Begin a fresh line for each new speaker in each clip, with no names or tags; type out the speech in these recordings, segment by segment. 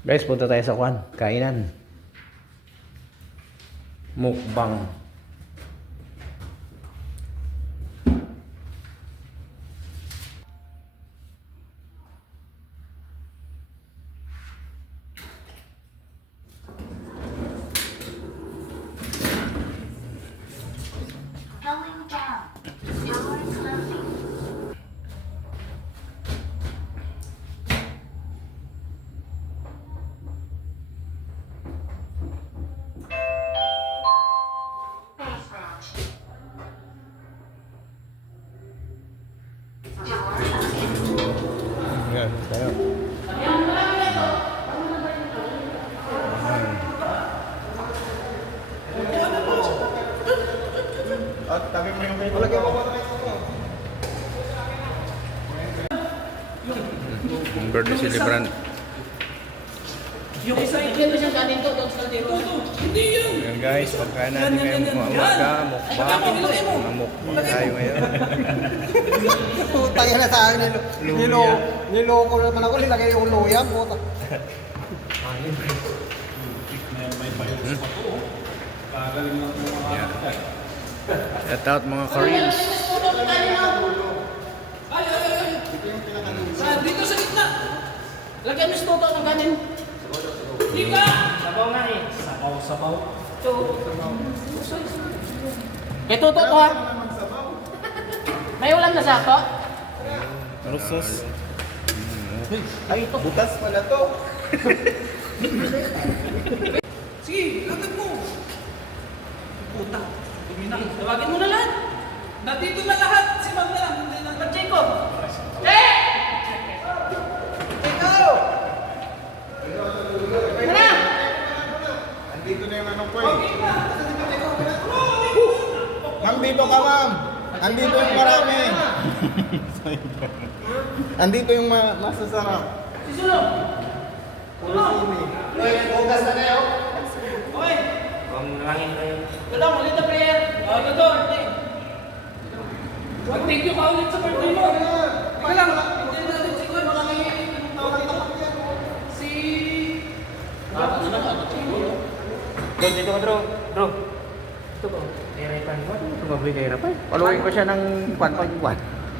Guys, punta tayo sa kwan. Kainan. Mukbang.
Open.
Yan, tayo.
At tabi mo yung may Palagyan mo ba
Ang birthday celebrant.
Yung isa yung siya ganin to, doon sa dito. Hindi yun.
Yan guys, pagkain natin ngayong umaga, mukbang. Mga mukbang tayo ngayon.
Putang na sa akin. Nilo, niloko naman ako. Nilagay yung luya. Puta.
Yan. Shout out mga Koreans.
Ay, ay, ay, ay. Sa dito sa gitna. Lagyan mo sa toto ng ganin. Hindi ka. Sabaw nga eh. Sabaw, sabaw. Ito. Kay toto to ha. May ulam na sa to?
Rosos.
Ay, ito. Butas pala to.
Sige, lagad mo. Puta. Tumina. Tawagin mo na lahat. Nandito na lahat. Si Ma'am na lang. Hindi na. Ba't Jacob? Eh! Ikaw! Tara!
Andito na yung ano ko eh. Ma'am, dito ka ma'am. Andito yung marami. Andito yung ma masasarap.
Sisulog! Tulog!
Uy, hugas na kayo!
Uy! Huwag nalangin kayo. Gadong, ulit na prayer! O, oh, Gadong, ulit! Mag-thank you ka ulit sa birthday mo! Ika lang, hindi mo natin si Kuya, baka may tawag ito. Si... Ah, ano na?
Ano dito, dito ka, Drew. Drew. Ito ba? Kahirapan mo? Tumabay kahirapan. Paluin ko siya ng
1.1.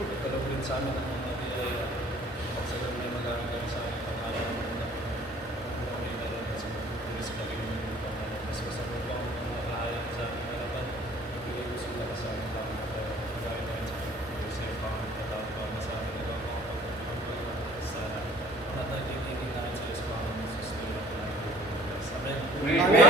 Pagkalaw rin sa amin ang mga biyaya. Pagsalam may magaling kami sa ating pangalan ng mga kami meron at sa mga sa Panginoon ng Panginoon. Mas masama po ang mga kahayang sa ating harapan. Ibigay mo sila sa ating Panginoon. Pagkain tayo sa ating Panginoon. Sa iyo, Panginoon, katawag sa ating nagagawa ko. Sa mga titigil natin sa. Jesus, Lord, Amen.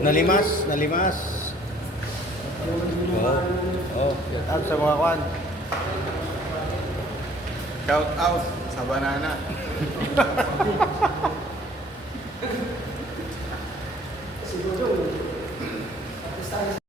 Nalimas, nalimas. Oh, oh, shout out sa mga kwan. Shout out sa banana. Siguro, tapos